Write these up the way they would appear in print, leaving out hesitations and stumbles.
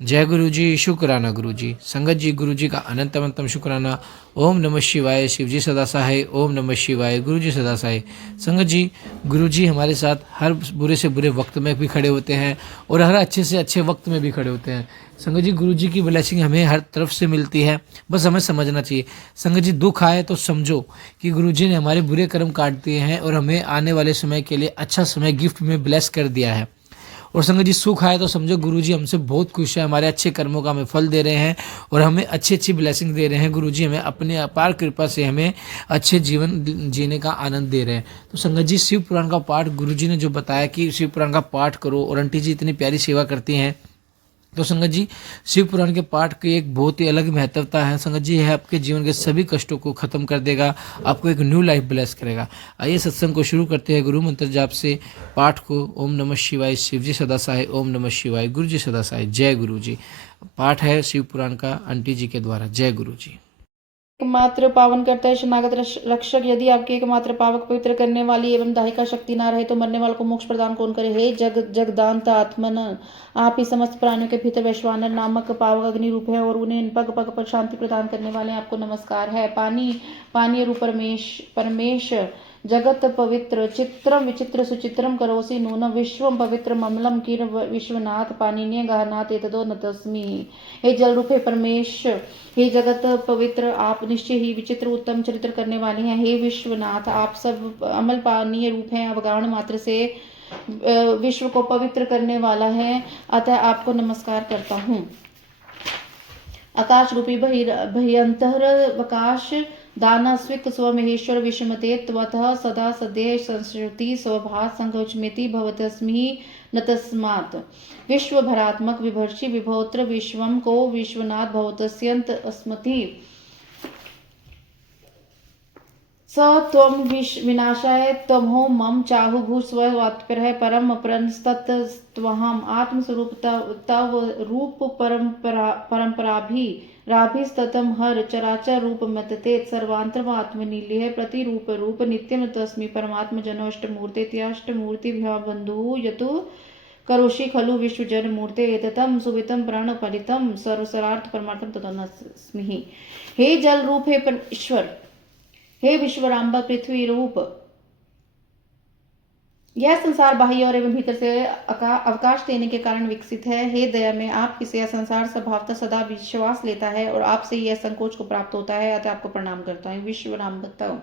जय गुरु जी, शुक्राना गुरु जी। संगत जी, गुरु जी का अनंत अनंतम शुक्राना। ओम नमः शिवाय, शिव जी सदा सहाय। ओम नमः शिवाय, गुरु जी सदा सहाय। संगत जी, गुरु जी हमारे साथ हर बुरे से बुरे वक्त में भी खड़े होते हैं और हर अच्छे से अच्छे वक्त में भी खड़े होते हैं। संगत जी, गुरु जी की ब्लेसिंग हमें हर तरफ से मिलती है, बस हमें समझना चाहिए। संगत जी, दुख आए तो समझो कि गुरु जी ने हमारे बुरे कर्म काट दिए हैं और हमें आने वाले समय के लिए अच्छा समय गिफ्ट में ब्लेस कर दिया है। और संगत जी, सुख आए तो समझो गुरु जी हमसे बहुत खुश है, हमारे अच्छे कर्मों का हमें फल दे रहे हैं और हमें अच्छी अच्छी ब्लेसिंग दे रहे हैं। गुरु जी हमें अपने अपार कृपा से हमें अच्छे जीवन जीने का आनंद दे रहे हैं। तो संगत जी, शिव पुराण का पाठ गुरु जी ने जो बताया कि शिव पुराण का पाठ करो, और आंटी जी इतनी प्यारी सेवा करती हैं। तो संगत जी, शिव पुराण के पाठ की एक बहुत ही अलग महत्वता है। संगत जी, यह आपके जीवन के सभी कष्टों को खत्म कर देगा, आपको एक न्यू लाइफ ब्लेस करेगा। आइए सत्संग को शुरू करते हैं गुरु मंत्र जाप से। पाठ को ओम नमः शिवाय, शिव जी सदा सहाय। ओम नमः शिवाय, गुरु जी सदा सहाय। जय गुरु जी। पाठ है शिव पुराण का आंटी जी के द्वारा। जय गुरु जी। एकमात्र पावन करता है शरणागत रक्षक। यदि आपके एकमात्र पावक पवित्र करने वाली एवं दाहिका शक्ति ना रहे तो मरने वालों को मोक्ष प्रदान कौन करे। हे जगदांत आत्मन, आप ही समस्त प्राणियों के भीतर वैश्वानर नामक पावक अग्नि रूप है और उन्हें पग पग पर शांति प्रदान करने वाले आपको नमस्कार है। पानी रूप परमेश जगत पवित्र चित्रम विचित्र सुचित्रम करोसि नून विश्वम पवित्र ममलम किर विश्वनाथ पानिन्य गहनाथ एतदो न तस्मि। हे जल रूप है परमेश, हे जगत पवित्र, आप निश्चय ही विचित्र उत्तम चरित्र करने वाले हैं। हे विश्वनाथ, आप सब अमल पानीय रूप हैं, अवगाहन मात्र से विश्व को पवित्र करने वाला है, अतः आपको नमस्कार करता हूँ। आकाश रूपी भयंतर वकाश दाना स्विक स्वमहेश्वर विषमते त्वतः सदा सदे संस्कृति स्वभात संकोचमेति भवतस्मि न तस्मात्। विश्व भरात्मक विभर्षि विभोत्र विश्वम को विश्वनाथ भवतस्यंत अस्मति। स त्वं विनाशाय त्वमहो मम चाहुभूः स्ववात्पर्यः परम अपरंस्तत्त्वहम् आत्मस्वरूप तव रूप परंपराभिराभिस्ततम हर चराचर रूप मतते सर्वांतरमात्मनीलय प्रतिरूप रूप नित्यम तस्मि परमात्म जनोष्टमूर्ते त्याष्टमूर्ति बंधु यतु करोषि खलु विश्वजन मूर्ते एततम सुवितम प्राण फलितम सर्वसरार्थ परमार्थम तदनस्मि। हे जल रूप हे ईश्वर, हे विश्वराम्बा पृथ्वी रूप, यह संसार बाह्य और एवं भीतर से अवकाश देने के कारण विकसित है। हे दया में आप किसे यह संसार स्वभावतः सदा विश्वास लेता है और आपसे यह संकोच को प्राप्त होता है, अतः आपको प्रणाम करता हूँ। विश्वराम्बा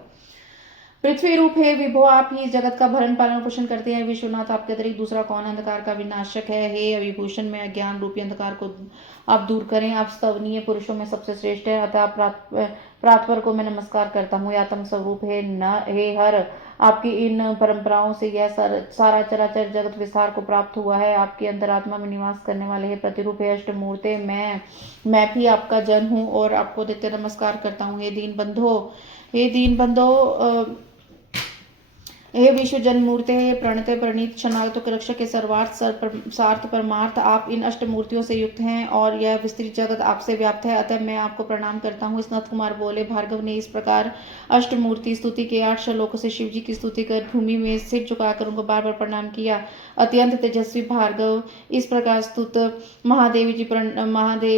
पृथ्वी रूप है विभो, आप ही जगत का भरण पालन पोषण करते हैं। विश्वनाथ, आपके अतिरिक्त दूसरा कौन अंधकार का विनाशक है। हे अविभूषण, में अज्ञान रूपी अंधकार को आप दूर करें। आप स्तवनीय पुरुषों में सबसे श्रेष्ठ है, अतः प्रातपर को मैं नमस्कार करता हूँ। आत्म स्वरूप है न हे हर, आपकी इन परंपराओं से यह सारा चराचर जगत विस्तार को प्राप्त हुआ है। आपकी अंतरात्मा में निवास करने वाले हे प्रतिरूप है अष्टमूर्ते, मैं भी आपका जन हूँ और आपको नित्य नमस्कार करता हूँ। हे दीन बंधो, हे विश्व जन्मूर्ते, हे प्रणत प्रणीत क्षणागत रक्षक के सर्वार्थ सार्थ परमार्थ, आप इन अष्ट मूर्तियों से युक्त हैं और यह विस्तृत जगत आपसे व्याप्त है, अतः मैं आपको प्रणाम करता हूँ। स्नात कुमार बोले, भार्गव ने इस प्रकार अष्ट मूर्ति स्तुति के 8 श्लोकों से शिव जी की स्तुति कर भूमि में सिर झुकाकर उनको बार बार प्रणाम किया। अत्यंत तेजस्वी भार्गव इस प्रकार स्तुत महादेव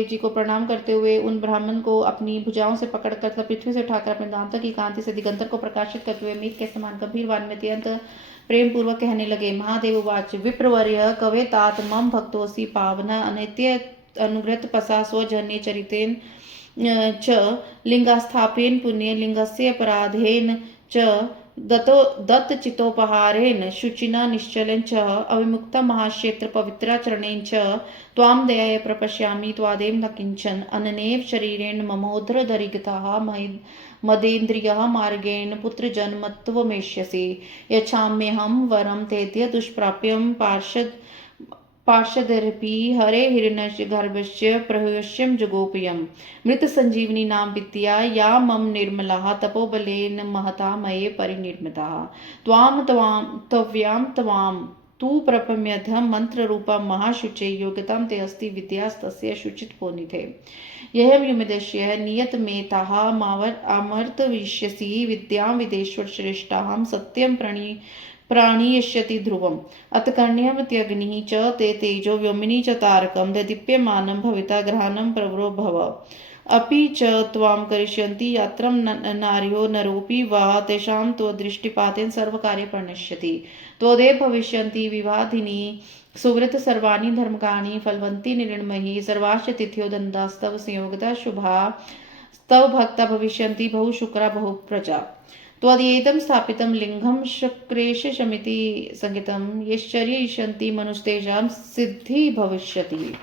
जी को प्रणाम करते हुए उन ब्राह्मण को अपनी भुजाओं से पकड़कर तथा पृथ्वी से उठाकर अपने दांतों की कांति से दिगंतर को प्रकाशित करते हुए मीत के समान गंभीर वाण में अत्यंत प्रेम पूर्वक कहने लगे। महादेव उवाच, विप्रवर्य कवे तात मम भक्तोऽसि पावन अनित्य अनुग्रत पसा स्वजन्य चरितेन च लिंगास्थापेन पुण्य लिंगस्य अपराधेन च दत्तचितोपहारेण शुचिना निश्चलेन च अविमुक्ता महाक्षेत्र पवित्राचरणेन च त्वां दयाय प्रपश्यामि त्वादेव न किंचन अननेव शरीरेण ममोध्र दरिगताः मदेन्द्रियः मार्गेण पुत्रजन्मत्वमेष्यसि यच्छाम्यहं वरं तेद्य दुष्प्राप्यं पार्षदर्पि हरे हिरण्यगर्भस्य प्रहस्यं जुगोपयम् मृत संजीवनी नाम विद्या या मम निर्मलाः तपोबलेन महता मये परिनिर्मिताः त्वां तू प्रपम्यधम मंत्र रूपा महाशुचे योग्यतां ते अस्ति विद्यास्तस्य शुचित पोनिथे यह युमिदश्य नियत मेताः मावर् अमर्त विष्यसि विद्यां विदेश्वर श्रेष्ठाहं सत्यं प्राणीयष्यति ध्रुवम् अथ कर्ण्यमत्यग्निः च ते तेजो व्योमिनी च तारकं ददीप्यमानं भविता ग्रहाणं प्रवरो भव अपि च त्वां करिष्यन्ति यात्रं नार्यो नरोऽपि वा तेषां त्वदृष्टिपातेन सर्वकार्ये प्रणश्यति त्वदेव भविष्यन्ति विवादिनी सुव्रत सर्वाणि धर्मकानि फलवन्ति निर्णमयी सर्वाश्च तिथ्यो दन्दास्तव संयोगता शुभा तव भक्ता भविष्यन्ति बहु शुक्रा बहु प्रजा त्वदेदं स्थापितं लिंगं शुक्रेश शमिति संगितं यश्चर्ययिष्यन्ति मनुस्तेषां सिद्धि भविष्यति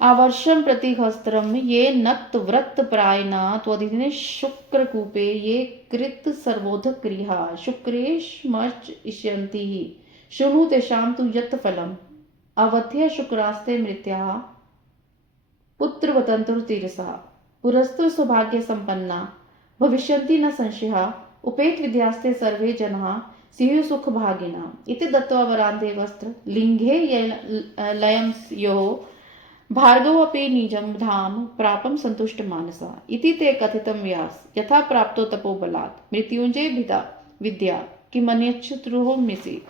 आवर्षं प्रतिहस्त्रं ये नक्त व्रत प्रायणा त्वदिने शुक्रकूपे ये कृत सर्वोधक्रिया शुक्रेशमर्च इष्यन्ति शृणु तेषां तु यत् फलम् अवध्य शुक्रास्ते मृत्याः पुत्रवतन्तुर्तीरसा पुरस्तु सौभाग्य संपन्ना भविष्यन्ति न संशयः उपेत विद्यास्ते सर्वे जनाः स्युः सुख भागिना इति दत्त्वा वरान् देवस्त्र लिंगे लयं यो भार्गव अपि निजं धाम प्रापं संतुष्ट मानसा इति ते कथितं व्यास यथा प्राप्तो तपोबलात् मृत्युंजय भिदा विद्या किमन्यच्छत्रुर्मिसि।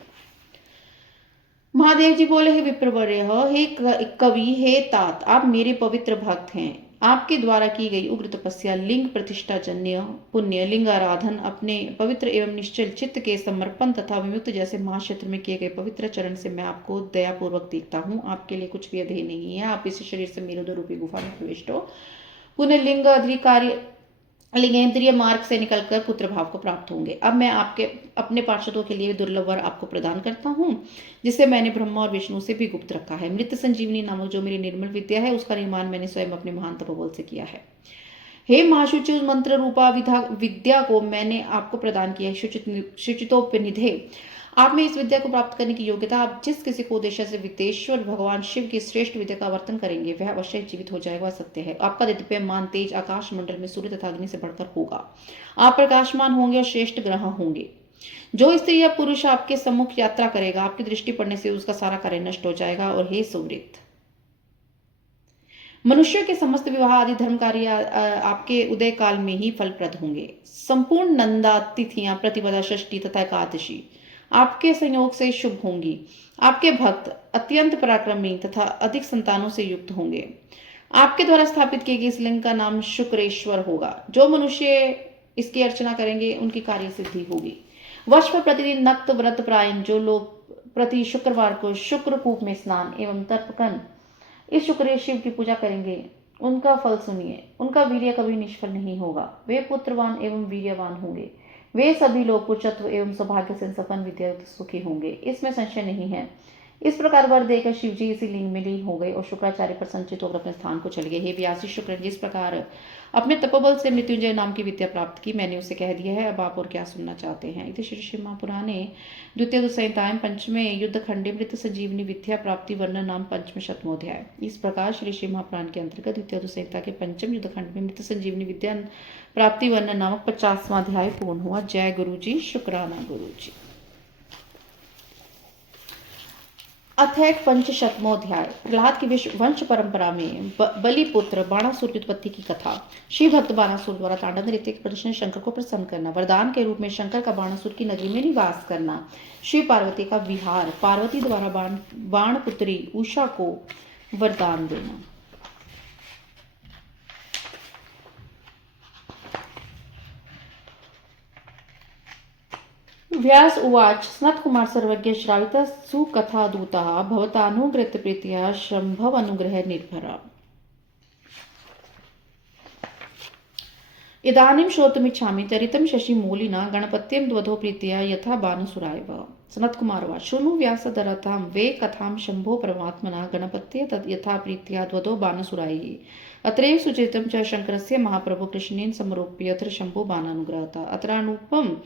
महादेव जी बोले, हे विप्रवर्य, हे कवि, हे तात, आप मेरे पवित्र भक्त हैं। आपके द्वारा की गई उग्र तपस्या, लिंग प्रतिष्ठा जन्य पुण्य, लिंग आराधन, अपने पवित्र एवं निश्चल चित्त के समर्पण तथा विमुक्त जैसे महाक्षेत्र में किए गए पवित्र चरण से मैं आपको दयापूर्वक देखता हूँ। आपके लिए कुछ भी अधेय नहीं है। आप इस शरीर से मेरुदंड रूपी गुफा में प्रविष्ट हो। पुनः लिंग अधिकारी लिंगेंद्रिय मार्ग से निकलकर पुत्र भाव को प्राप्त होंगे। अब मैं आपके अपने पार्षदों के लिए दुर्लभ वर आपको प्रदान करता हूँ, जिसे मैंने ब्रह्मा और विष्णु से भी गुप्त रखा है। मृत संजीवनी नामक जो मेरी निर्मल विद्या है, उसका निर्माण मैंने स्वयं अपने महान तपोबल से किया है। हे महाशुचि, उस मंत्र रूपा विद्या को मैंने आपको प्रदान किया है। शुचितोपनिधे, आप में इस विद्या को प्राप्त करने की योग्यता, आप जिस किसी को उद्देश्य से विदेश्वर भगवान शिव की श्रेष्ठ विद्या का वर्तन करेंगे वह अवश्य जीवित हो जाएगा, सत्य है। आपका दिव्यमान तेज आकाश मंडल में सूर्य तथा अग्नि से बढ़कर होगा। आप प्रकाशमान होंगे और श्रेष्ठ ग्रह होंगे। जो स्त्री या पुरुष आपके सम्मुख यात्रा करेगा, आपकी दृष्टि पड़ने से उसका सारा कार्य नष्ट हो जाएगा। और हे सुवृत, मनुष्य के समस्त विवाह आदि धर्म कार्य आपके उदय काल में ही फलप्रद होंगे। संपूर्ण नंदा तिथियां, प्रतिपदा, षष्ठी तथा एकादशी आपके संयोग से शुभ होंगी। आपके भक्त अत्यंत पराक्रमी तथा अधिक संतानों से युक्त होंगे। आपके द्वारा स्थापित किए गए इस लिंग का नाम शुक्रेश्वर होगा। जो मनुष्य इसकी अर्चना करेंगे उनकी कार्य सिद्धि होगी। वर्ष पर प्रतिदिन नक्त व्रत प्रायण जो लोग प्रति शुक्रवार को शुक्रकूप में स्नान एवं तर्पण इस शुक्रेश शिव की पूजा करेंगे, उनका फल सुनिए। उनका वीर्य कभी निष्फल नहीं होगा। वे पुत्रवान एवं वीर्यवान होंगे। वे सभी लोग पुरुषत्व एवं सौभाग्य से संपन्न विद्या सुखी होंगे, इसमें संशय नहीं है। इस प्रकार वर देकर शिव जी इसी लिंग में लीन हो गए और शुक्राचार्य प्रसन्नचित होकर अपने स्थान को चले गए। हे व्यासी शुक्र, जिस प्रकार अपने तपोबल से मृत्युंजय नाम की विद्या प्राप्त की, मैंने उसे कह दिया है। अब आप और क्या सुनना चाहते हैं? इति श्री श्री महापुराणे द्वितीय संहितायां पंचमे युद्ध खंडे मृत संजीवनी विद्या प्राप्ति वर्णन नाम पंचम शतमोध्याय। इस प्रकार श्री श्री महापुराण के अंतर्गत द्वितीय संहिता के पंचम युद्ध खंड में मृत संजीवनी विद्या प्राप्ति वर्णन नामक 50वां अध्याय पूर्ण हुआ। जय गुरु जी, शुक्राना गुरु जी। अथैक पंचशतमोध्याय। प्रहलाद की वंश परंपरा में बलिपुत्र बाणासुर की उत्पत्ति की कथा। शिव भक्त बाणासुर द्वारा तांडव नृत्य के प्रदर्शन शंकर को प्रसन्न करना, वरदान के रूप में शंकर का बाणासुर की नगरी में निवास करना, शिव पार्वती का विहार, पार्वती द्वारा बाण पुत्री उषा को वरदान देना। व्यास उवाच स्नत्कुमार सर्वज्ञ श्रावितः सुकथादूतः भवतानुग्रत प्रीत्या शंभव अनुग्रह निर्भरा। इदानीं श्रोतुमिच्छामि चरितं शशिमूलिना गणपत्यं द्वधो प्रीत्या यथा बाणसुरायव। सनत्कुमार उवाच शृणु व्यासदरतां वे कथां शंभो परमात्मना गणपत्ये तद् यथा प्रीत्या द्वधो बाणसुरायैः। अत्रैव सुचरितं च शंकरस्य महाप्रभु कृष्णेन समरोप्य यत्र शंभो बाणानुग्रहतः। अत्रानुपम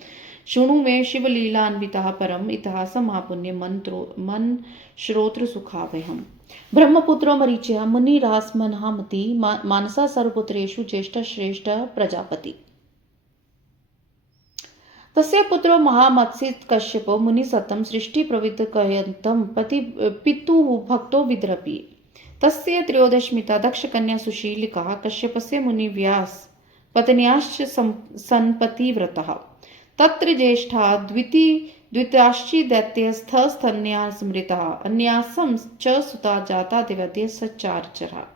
शृणु मे शिवलीलान्वितः परम इतिहास महापुण्य मन श्रोत्र सुखावहम्। ब्रह्मपुत्रो मरीचिः मुनिरास्मन्हामति मानसा सर्वपुत्रेषु ज्येष्ठ श्रेष्ठ प्रजापति। तस्य पुत्रो महामत्स्य कश्यपो मुनिसतं सृष्टि प्रविद्ध कयन्तं पितुः भक्तो विद्रपि। तस्य त्रयोदशमिता दक्ष कन्या सुशीलिका कश्यपस्य मुनिव्यास पत्न्याश्च संपतिव्रतः। तत्र ज्येष्ठा द्वितीय द्वितीयाश्ची दैत्यस्थ स्तन्या स्मृता अन्यासम च सुता जाता दिवते सच्चार्चरा।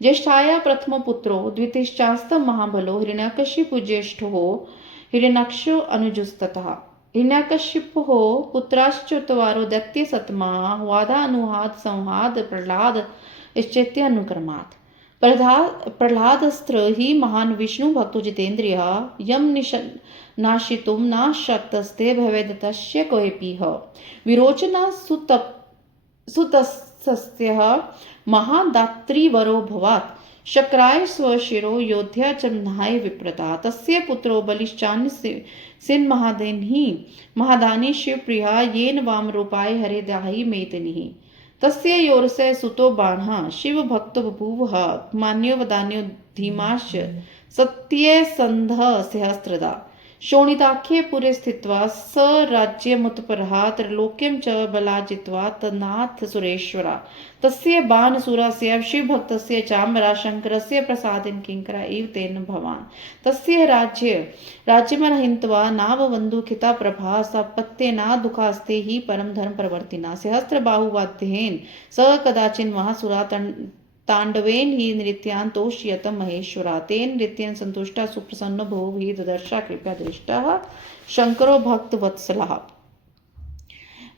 ज्येष्ठाया प्रथम पुत्रो द्वितीयश्चास्त महाबलो हिरण्यकशिपु ज्येष्ठो हिरण्याक्षो अनुजुस्ततः। हिरण्यकशिपो पुत्राश्चतवारो दैत्य सतमा वादानुहाद संहाद प्रह्लाद इश्चैत्यानुक्रमात्। प्रह्लादस्त्र ही महान विष्णु भक्तो जितेन्द्रिय यम नाशितुं न शक्तस्ते भवेदतस्य कोऽपीह विरोचना सुतस्तस्यः महादात्रीवरो भवात् शक्राय स्वशिरो योध्या चम्नाय विप्रता तस्य पुत्रो बलिश्चान्य सिन महादानी शिवप्रिया येन वामरूपाय हरे दाहि मेतनिः तस्य योरसे सुतो बाणः शिव भक्तो बभूवः मान्यो वदान्यो धीमाश्च सत्ये संधः सहस्रदा। शोणिताख्ये पुरे स्थित्वा स राज्यमुत्परः त्रैलोक्यं च बलाजित्वा तन्नाथ सुरेश्वरा। तस्य बाणसुरस्य शिवभक्तस्य चाम्बरा शङ्करस्य प्रसादेन किङ्करा इव तेन भवान्। तस्य राज्यमर्हयित्वा नावबन्धुखिता प्रभा सपत्येना दुःखास्ते हि परम धर्म प्रवर्तिना। सहस्रबाहुवाद्येन स कदाचिन् महासुरा तांडवेन ही नृत्यान तोष्यत महेश्वरा। तेन नृत्येन संतुष्टा सुप्रसन्नो भो ही ददर्शा कृपया दृष्टः शंकरो भक्त वत्सलः।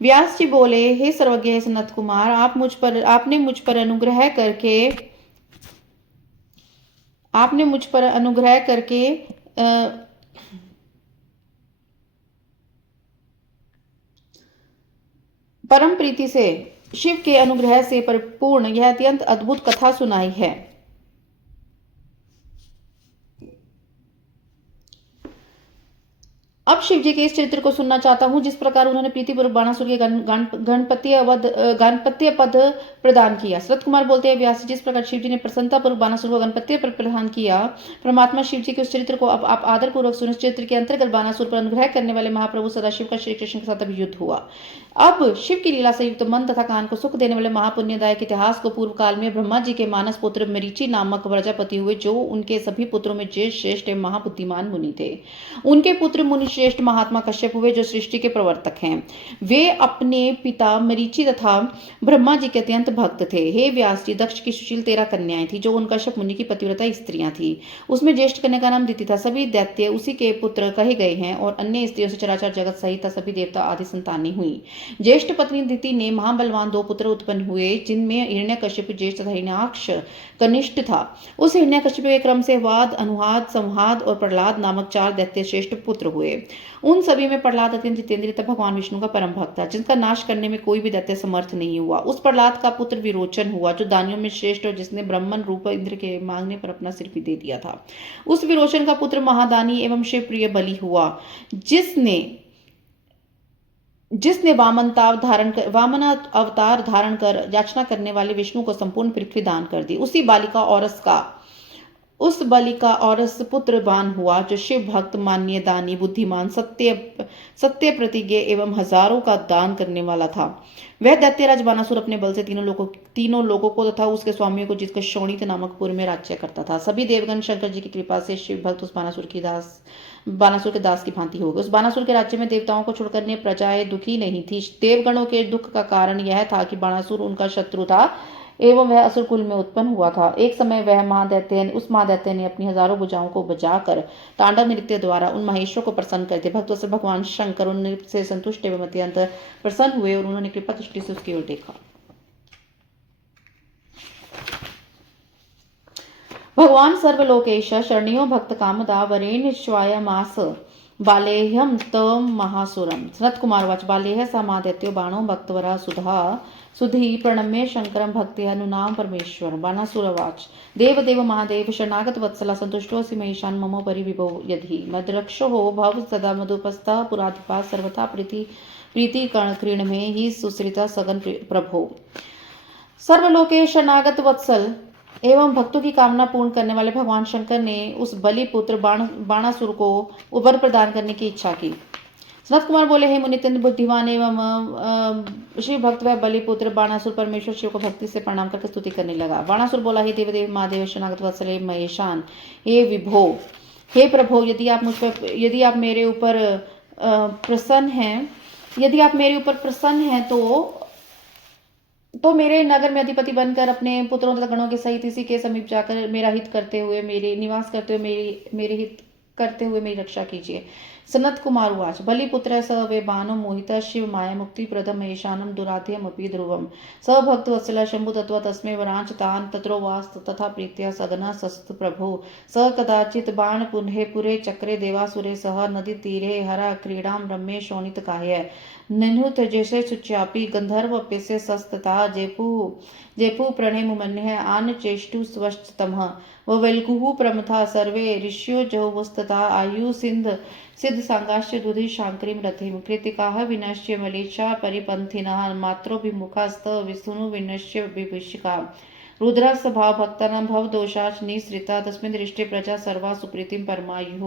व्यास जी बोले, हे सर्वज्ञ सनत कुमार, आपने मुझ पर अनुग्रह करके परम प्रीति से शिव के अनुग्रह से परिपूर्ण यह अत्यंत अद्भुत कथा सुनाई है। अब शिव जी के इस चरित्र को सुनना चाहता हूं जिस प्रकार उन्होंने प्रीतिपूर्वक बाणासुर के गणपत्य पद प्रदान किया। सनत कुमार बोलते हैं, व्यास जिस प्रकार शिव जी ने प्रसन्नतापूर्वक बाणासुर को गणपत्य पर प्रदान किया, परमात्मा शिव जी के उस चरित्र को अब आप आदर पूर्वक सुन। चरित्र के अंतर्गत बाणासुर पर अनुग्रह करने वाले महाप्रभु सदाशिव का श्री कृष्ण के साथ अब युद्ध हुआ। अब शिव की लीला से युक्त मन तथा कान को सुख देने वाले महापुण्यदायक इतिहास को पूर्व काल में ब्रह्मा जी के मानस पुत्र मरीचि नामक प्रजापति हुए, जो उनके सभी पुत्रों में ज्येष्ठ श्रेष्ठ महाबुद्धिमान मुनि थे। उनके पुत्र मुनि श्रेष्ठ महात्मा कश्यप हुए, जो सृष्टि के प्रवर्तक हैं। वे अपने पिता मरीचि तथा ब्रह्मा जी के अत्यंत भक्त थे। हे व्यास जी, दक्ष की सुशील 13 कन्याएं थी, जो उन कश्यप मुनि की पतिव्रता स्त्रियां थी। उसमें ज्येष्ठ कन्या का नाम दिति था। सभी दैत्य उसी के पुत्र कहे गए हैं और अन्य स्त्रियों से चराचर जगत सहित सभी देवता आदि संतानें हुई। ज्येष्ठ पत्नी दिति ने महाबलवान 2 पुत्र उत्पन्न हुए, जिनमें हिरण्यकशिपु ज्येष्ठ तथा हिरण्याक्ष कनिष्ठ था। उस हिरण्यकशिपु के क्रम से वाद, अनुहाद, संहाद और प्रह्लाद नामक 4 दैत्य श्रेष्ठ पुत्र हुए। उन सभी में प्रह्लाद अत्यंत जितेंद्रिय तथा भगवान विष्णु का परम भक्त था, जिनका नाश करने में कोई भी दैत्य समर्थ नहीं हुआ। उस प्रह्लाद का पुत्र विरोचन हुआ, जो दानियों में श्रेष्ठ और जिसने ब्रह्मन रूप इंद्र के मांगने पर अपना सिर भी दे दिया था। उस विरोचन का पुत्र महादानी एवं शिवप्रिय बलि हुआ, जिसने वामन अवतार धारण कर याचना करने वाले विष्णु को संपूर्ण पृथ्वी दान कर दी। उस बलि का औरस पुत्र बान हुआ, जो शिव भक्त, मान्य, दानी, बुद्धिमान, सत्य प्रतिज्ञ एवं हजारों का दान करने वाला था। वह दैत्यराज बानासुर अपने बल से तीनों लोगों को तथा उसके स्वामियों को जिसका शोणित नामक पुर में राज्य करता था। सभी देवगण शंकर जी की कृपा से शिव भक्त उस बानासुर के दास की भांति हो गए। उस बानासुर के राज्य में देवताओं को छोड़कर अन्य प्रजाएं दुखी नहीं थी। देवगणों के दुख का कारण यह था कि बानासुर उनका शत्रु था एवं वह असुर कुल में उत्पन्न हुआ था। एक समय उस महादैत्य ने अपनी हजारों भुजाओं को बजाकर तांडव नृत्य द्वारा उन महेश्वरों को प्रसन्न कर दिया। भक्तों से भगवान शंकर उन नृत्य से संतुष्ट एवं अत्यंत प्रसन्न हुए और उन्होंने कृपा दृष्टि से उसकी ओर देखा। भगवान सर्वलोकेश शरणियो भक्त कामदा वरेण्य श्वायमास बालेह्यम तम महासुरम। सनत कुमार वाच बालेह सा महादैत्यो बाणो भक्तवरा सुधी प्रणम्य शंकरम भक्ति अनुनाम परमेश्वर। बाणासुरवाच देव महादेव शरणागत वत्सला संतुष्टोऽसि महेशान ममो परिविभो यदि मद्रक्षो भव सदा मधुपस्था पुराधिपा सर्वथा प्रीति कृण में ही सुश्रिता सगन प्रभो। सर्वलोके शरणागत वत्सल एवं भक्तों की कामना पूर्ण करने वाले भगवान शंकर ने उस बलि पुत्र बाणासुर को वर प्रदान करने की इच्छा की। सनत कुमार बोले, हे मुनि अत्यंत बुद्धिमान एवं शिव भक्त वह बलि पुत्र बाणासुर परमेश्वर शिव को भक्ति से प्रणाम करके स्तुति करने लगा। बाणासुर बोला, हे देवदेव महादेव शरणागत वत्सल महेशान, हे विभो, हे प्रभो, यदि आप मेरे ऊपर प्रसन्न हैं यदि आप मेरे ऊपर प्रसन्न हैं तो मेरे नगर में अधिपति बनकर अपने पुत्रों तथा गणों के सहित इसी के समीप जाकर मेरा हित करते हुए मेरे निवास करते हुए मेरे हित करते हुए मेरी रक्षा कीजिए। सनत कुमार उवाच बलिपुत्र स वे बानो मोहितः शिव माया मुक्ति प्रदम ईशानम दुराध्यमपि ध्रुवम स भक्तवत्सल शंभु तत्व तस्मै वरांच तान तत्रो वास तथा प्रीत्या सगना सस्त प्रभु स कदाचित बाण पुन्हे पुरे चक्रे देवासुरे सह नदी तीरे हरा क्रीडाम रम्ये शोणित काय ननुत जैसे सुच्यापि गंधर्व पेसे सस्तता जेपु प्रणेमुमन्य आन चेष्टु स्वस्तमः ववेल्कुः प्रमथा सर्वे ऋष्यो जौवस्तता आयु सिद्ध सांगाश्च दुधि शांक्रीं रथिं कृतिकाः विनश्य मलेच्छा परिपन्थिनः मात्रोभिमुखास्त विसुनु विनश्य विभीषिका रुद्रस्वभाव भक्तानां भवदोषाच निःसृता तस्मिन् दृष्टे प्रजा सर्वा सुप्रीतिं परमायुः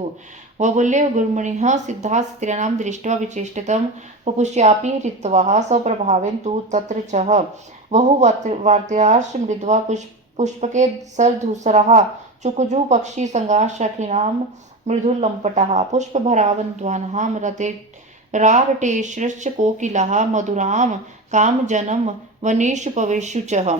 ववुल्य गुरुमुनिः सिद्धाः स्त्रियाणां दृष्ट्वा विचेष्टितं पपुष्यापि ऋत्वः स्वप्रभावेन तु तत्र चः बहुवार्त्याश्च मृद्वा पुष्पके सरधूसरः चुकुजु पक्षी संगाशखिनां मृदुलम्पटः पुष्पभरावन्ध्वानः रते रारटेश्रश्च कोकिलः मधुरां कामजनम वनेषु पवेषु च।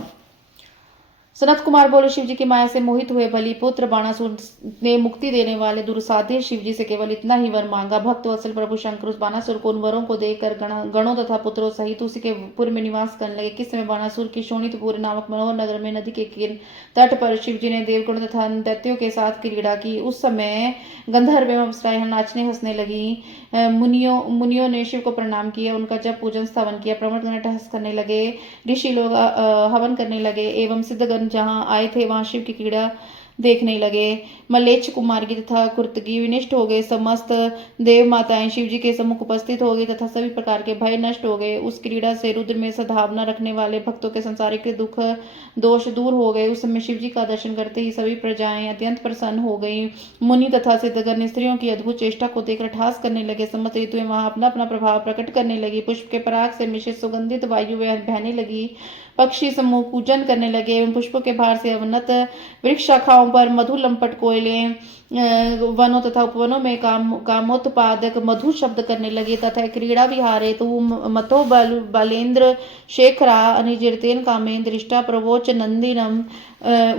सनत कुमार बोले शिवजी की माया से मोहित हुए बलिपुत्र बाणासुर ने मुक्ति देने वाले दुर्साध्य शिवजी से केवल इतना ही वर मांगा। भक्त वत्सल प्रभु शंकर उस बाणासुर को उन वरों को देकर गणों तथा पुत्रों सहित उसी के पुर में निवास करने लगे। किस समय बाणासुर की शोणितपुर नामक मनोहर नगर में नदी के तट पर शिवजी ने देवगण तथा दैत्यों के साथ क्रीड़ा की। उस समय गंधर्व एवं अप्सराएं नाचने हंसने लगी। मुनियों ने शिव को प्रणाम किया, उनका जब पूजन स्थावन किया। प्रमथगण टहस करने लगे, ऋषि लोग हवन करने लगे एवं सिद्धगण जहाँ आए थे वहां शिव की क्रीड़ा देखने लगे। मलेच्छ कुमार्गी तथा कुर्तगी विनिष्ट हो गए। समस्त देव माताएं शिवजी के सम्मुख उपस्थित हो गई तथा सभी प्रकार के भय नष्ट हो गए। उस क्रीड़ा से रुद्र में सद्भावना रखने वाले भक्तों के संसारिक दुख दोष दूर हो गए। उस समय शिवजी का दर्शन करते ही सभी प्रजाएं अत्यंत प्रसन्न हो गई। मुनि तथा सिद्धगण स्त्रियों की अद्भुत चेष्टा को देखकर ठास करने लगे। समस्त ऋतुएं वहां अपना अपना प्रभाव प्रकट करने लगी। पुष्प के पराग से मिश्रित सुगंधित वायु बहने लगी। पक्षी समूह पूजन करने लगे एवं पुष्पों के भार से अवनत वृक्ष शाखाओं पर मधु लंपट कोयले वनों तथा उपवनों में कामोत्पादक मधु शब्द करने लगे तथा क्रीड़ा विहारे तो मतो बलेन्द्र शेखरा अनिर्जितेन कामेन दृष्टा प्रवोच नंदिनम।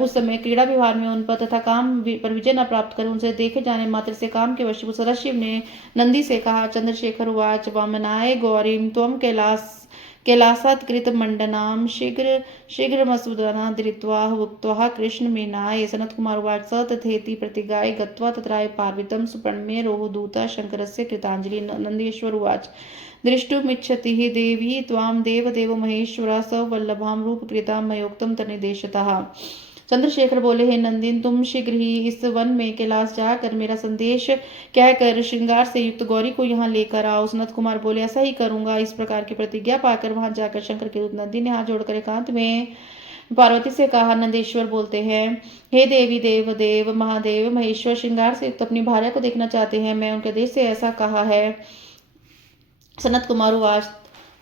उस समय क्रीड़ा विहार में उन पर तथा काम पर विजय न प्राप्त कर उनसे देखे जाने मात्र से काम के वशीभूत सदाशिव ने नंदी से कहा। चंद्रशेखर उवाच वामनाय गौरीम त्वं कैलासात्कृत मंडनाम शीघ्रमसुदना धृत्वा भुक्त्वा कृष्ण मीनाय। सनत कुमार उवाच स तथेति प्रतिगाय गत्वा तत्राय पार्वितं सुप्रणम्य रोहदूता शंकरस्य कृतांजलि। नंदीश्वर उवाच दृष्टुमिच्छति देवी त्वां देवदेव महेश्वर स वल्लभां रूपकृतां मयोक्तं तन्निदेशतः। चंद्रशेखर बोले, हे नंदिन, तुम शीघ्र ही इस वन में कैलाश जाकर मेरा संदेश कहकर श्रृंगार से युक्त गौरी को यहाँ लेकर आओ। सनत कुमार बोले, ऐसा ही करूंगा। इस प्रकार की प्रतिज्ञा पाकर वहां जाकर शंकर के दूत नंदी ने हाथ जोड़कर एकांत में पार्वती से कहा। नंदेश्वर बोलते हैं, हे देवी देव महादेव महेश्वर श्रृंगार से युक्त अपनी भार्या को देखना चाहते हैं। मैं उनके देश से ऐसा कहा है। सनत कुमार उवाच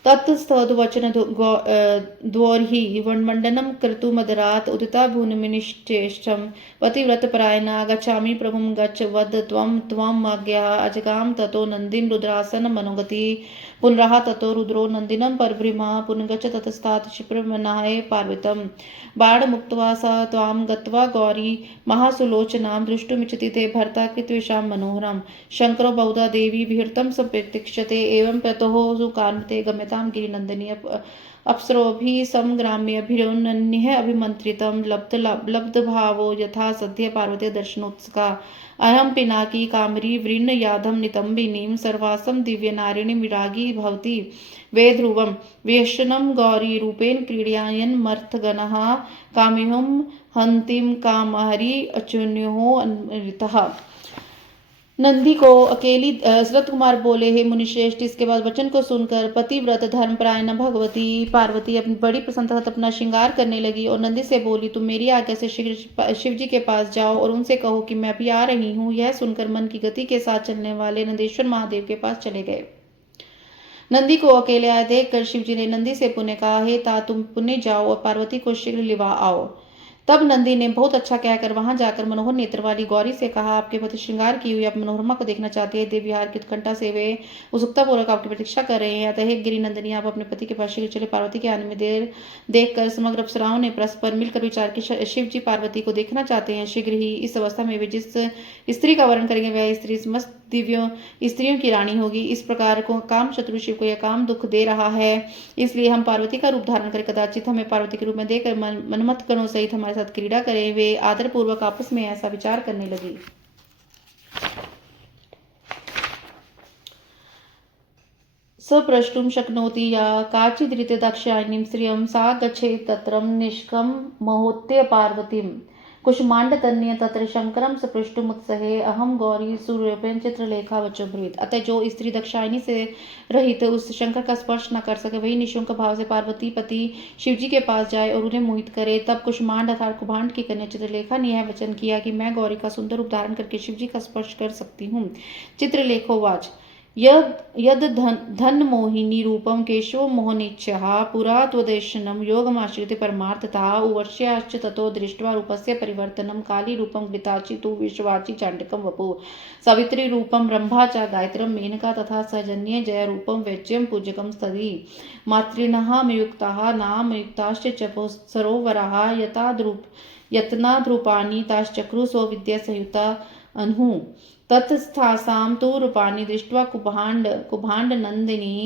तत्स्तवचन द्वौर्हि वन्मण्डनं कर्तुमदरात् उदिता भूनिमिनिष्टेष्टं पतिव्रतपरायणा गच्छामि प्रभुं गच्छ वद त्वमाज्ञया अजगाम ततो नन्दिं रुद्रासन मनोगति पुनराह ततो रुद्रो नन्दिनं परभ्रीमा पुनगच्छ ततस्तात् क्षिप्रमनाय पार्वतं बाणमुक्त्वा स त्वां गत्वा गौरी महासुलोचनां दृष्टुमिच्छति ते भर्ता कृत्वेषां मनोहरं शंकरो बहुधा देवी विहृतं संप्रतीक्षते एवं ततोः सुकान्ते गम्यतां गिरिनन्दिनी अप्सरोभिः समग्राम्यभिरनन्यः अभिमन्त्रितं लब्धभावो यथा सद्य पार्वती दर्शनोत्सुका अहं पिनाकी कामरी वृन्नयाधं नितम्बिनीं सर्वासं दिव्यनारिणीं विरागी भवति वे ध्रुवं व्यसनं गौरी रूपेण क्रीडयायन्मर्थगणः काम्यहं हन्तीं कामहरि अच्युन्यो अन्वितः। नंदी को अकेली सनत कुमार बोले, हे मुनिश्रेष्ठ, इसके बाद वचन को सुनकर पतिव्रत धर्मपरायण भगवती पार्वती अपनी बड़ी प्रसन्नता अपना श्रृंगार करने लगी और नंदी से बोली, तुम मेरी आज्ञा से शीघ्र शिव जी के पास जाओ और उनसे कहो कि मैं अभी आ रही हूँ। यह सुनकर मन की गति के साथ चलने वाले नंदेश्वर महादेव के पास चले गए। नंदी को अकेले आए देखकर शिवजी ने नंदी से पुनः कहा, हे ता, तुम पुनः जाओ और पार्वती को शीघ्र लिवा आओ। तब नंदी ने बहुत अच्छा कहकर वहां जाकर मनोहर नेत्र वाली गौरी से कहा, आपके पति श्रृंगार की हुई अब मनोरमा को देखना चाहते हैं। देव विहार की उत्कंठा से वे उत्सुकता पूर्वक आपकी प्रतीक्षा कर रहे हैं। अतः हे गिरि नंदिनी, आप अपने पति के पास शीघ्र चले। पार्वती के आने में देर देखकर समग्र अप्सराओं ने परस्पर मिलकर विचार कि शिव जी पार्वती को देखना चाहते हैं। शीघ्र ही इस अवस्था में वे जिस स्त्री का वर्णन करेंगे वह स्त्री समस्त दिव्यों स्त्रियों की रानी होगी। इस प्रकार को काम शत्रु शिव को यह काम दुख दे रहा है, इसलिए हम पार्वती का रूप धारण करें। कदाचित हमें पार्वती के रूप में देकर मनमत गणों सहित हमारे साथ क्रीड़ा करें। वे आदरपूर्वक आपस में ऐसा विचार करने लगी। सप्रष्टुं शक्नोति या काचिदृते दाक्षायणीं श्रियं सा गच्छेत् तत्रं निष्कं महोत्य पार्वतीं कुष्मांडतन्य तत्र शंकरम सपृष्टुमुत्सहे अहम गौरी सूर्यपेन चित्रलेखा वचो ब्रीत। अतः जो स्त्री दक्षायनी से रहित उस शंकर का स्पर्श न कर सके वही निशुंक भाव से पार्वती पति शिवजी के पास जाए और उन्हें मोहित करे। तब कुष्मांड अर्थात कुभांड की कन्या चित्रलेखा ने यह वचन किया कि मैं गौरी का सुंदर रूप धारण करके शिवजी का स्पर्श कर सकती हूँ। चित्रलेखोवाच यद धन मोहिनी रूपम केशव मोहनीच्छः पुरा त्वदर्शनं योगमाश्रित्य परमार्थतः उवर्ष्याश्च ततो दृष्ट्वा रूपस्य परिवर्तनं काली रूपं घृताचि तु विश्वाचि चाण्डिकं वपु सावित्री रूपं रंभा च गायत्रं मेनका तथा सजन्ये जय रूपं वैज्यं पूज्यकं स्तदी मातृणः मयुक्ताः नामयुक्ताश्च चपो सरोवराः यत्नाद्रूपाणि ताश्चक्रुः स्वविद्यासंयुता अनु तत्स्थासां तु रूपाणि दृष्ट्वा कुभाण्ड नंदिनी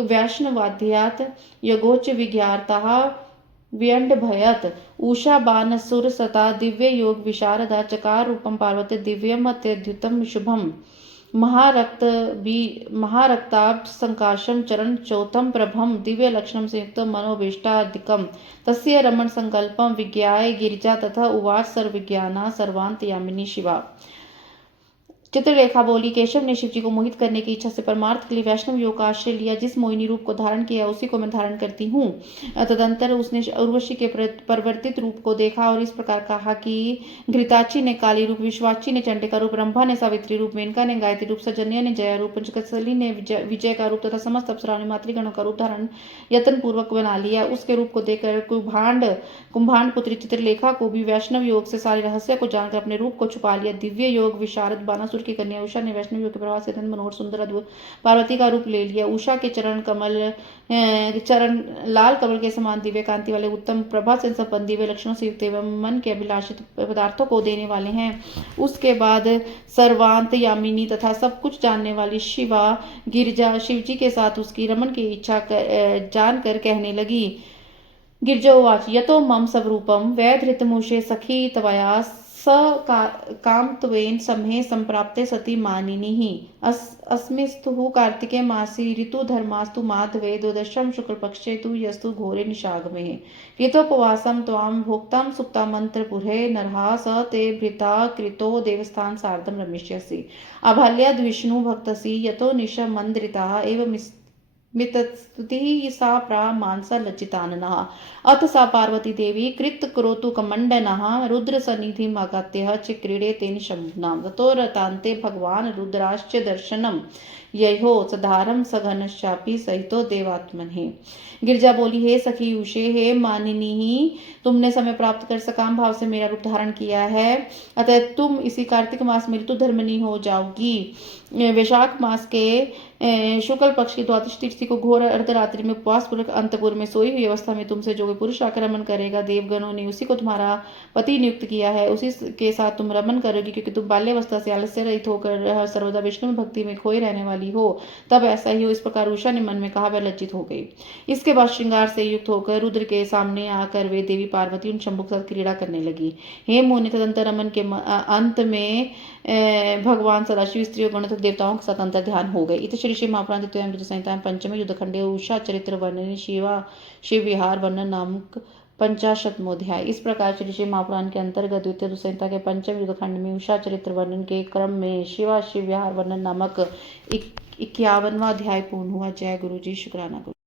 वैष्णवाध्यात् यगोच विज्ञार्ताः व्यण्डभयत् उषा बाणसुर सता दिव्य योग विशारदा चकार रूपं पार्वती दिव्यम अत्यद्भुतं शुभम महारक्ताब्ज संकाशम चरण चौथम प्रभम दिव्य लक्षणम संयुक्त मनोभीष्टादिकम तस्य रमण संकल्पम विज्ञाय गिरिजा तथा उवाच सर्वविज्ञाना सर्वांतयामिनी शिवा। चित्रलेखा बोली, केशव ने शिवजी को मोहित करने की इच्छा से परमार्थ के लिए वैष्णव योग का आश्रय लिया। जिस मोहिनी रूप को धारण किया उसी को मैं धारण करती हूँ। तदंतर उसने उर्वशी के परिवर्तित रूप को देखा और इस प्रकार कहा कि घृताची ने काली रूप, विश्वाची ने चंडिका रूप, रंभा ने सावित्री रूप, मेनका ने गायत्री रूप, सजन्या ने जया रूप, पंचकसली ने विजय का रूप तथा समस्त अप्सराओं ने मातृगणों का रूप धारण यत्न पूर्वक बना लिया। उसके रूप को देखकर कुंभांड पुत्री चित्रलेखा को भी वैष्णव योग से सारे रहस्य को जानकर अपने रूप को छुपा लिया। दिव्य योग विशारद बानासुर की कन्या उषा ने वैष्णव योग के प्रभाव से मनोहर सुंदर अद्भुत पार्वती का रूप ले लिया। उषा के चरण लाल कमल के समान दिव्य कांति वाले, उत्तम प्रभा से संपन्न, दिव्य लक्षणों से युक्त एवं मन के अभिलाषित पदार्थों को देने वाले हैं। उसके बाद सर्वांत यामिनी तथा सब कुछ जानने वाली शिवा गिरिजा शिवजी के साथ उसकी रमन की इच्छा जानकर कहने लगी। गिरिजोवाच यतो मम स्वरूपम वैधृतमुषे सखी तवया स कामत्वेन समहे संप्राप्ते सति मानिनीहि अस्मिस्तु कार्तिके मासी ऋतु धर्मास्तु माधवे द्वादशम शुक्ल पक्षे तु यस्तु घोरे निशागमे कृतोपवासम त्वां भोक्तां सुप्ता मंत्रपुरे नरहा स ते भृता कृतो देवस्थान सार्धम रमिष्यसि अभाल्याद् विष्णु भक्तसि यतो निशमन्द्रिता एवं मितस्तुतिः सा प्रामांसा लज्जिताननः अथ सा पार्वती देवी कृत करोतु कमण्डनः रुद्रसन्निधिम् आगत्य चिक्रीडे तेन शम्भुना ततो रतान्ते भगवान् रुद्राश्च दर्शनम् ययो सधारम सघनश्चापि सहितो देवात्मने। गिरजा बोली, हे सखी उषे, हे मानिनी, तुमने समय प्राप्त कर सकाम भाव से मेरा रूप धारण किया है, अतः तुम इसी कार्तिक मास में ऋतु धर्मनी हो जाओगी। वैशाख मास के शुक्ल पक्ष की द्वादश तिथि को घोर अर्धरात्रि में उपवास पूर्वक अंतपुर में सोई हुई अवस्था में तुमसे जो कोई पुरुष आकर रमन करेगा, देवगणों ने उसी को तुम्हारा पति नियुक्त किया है, उसी के साथ तुम रमन करोगी, क्योंकि तुम बाल्यावस्था से आलस्य रहित होकर सर्वदा विष्णु भक्ति में खोए रहने वाली हो। तब ऐसा ही हो, इस प्रकार उषा ने मन में कहा। वह लज्जित हो गई। इसके बाद श्रृंगार से युक्त होकर रुद्र के सामने आकर वे देवी पार्वती उन शंभु के साथ क्रीड़ा करने लगी। हे मुनि, तदंतर रमन के अंत में भगवान सदाशिव स्त्रियों गण तथा देवताओं के साथ अंतर ध्यान हो गए। इत श्री श्री महापुराण द्वितीय युद्ध संहिता पंचम युद्धखंडे उषा चरित्र वर्णन शिव विहार वर्णन नामक 50वां। इस प्रकार श्री श्री महापुराण के अंतर्गत द्वितीय युद्ध संहिता के पंचम युद्धखंड में उषा चरित्र वर्णन के क्रम में शिव विहार वर्णन नामक 51वां अध्याय पूर्ण हुआ। जय गुरु जी, शुक्राना गुरु।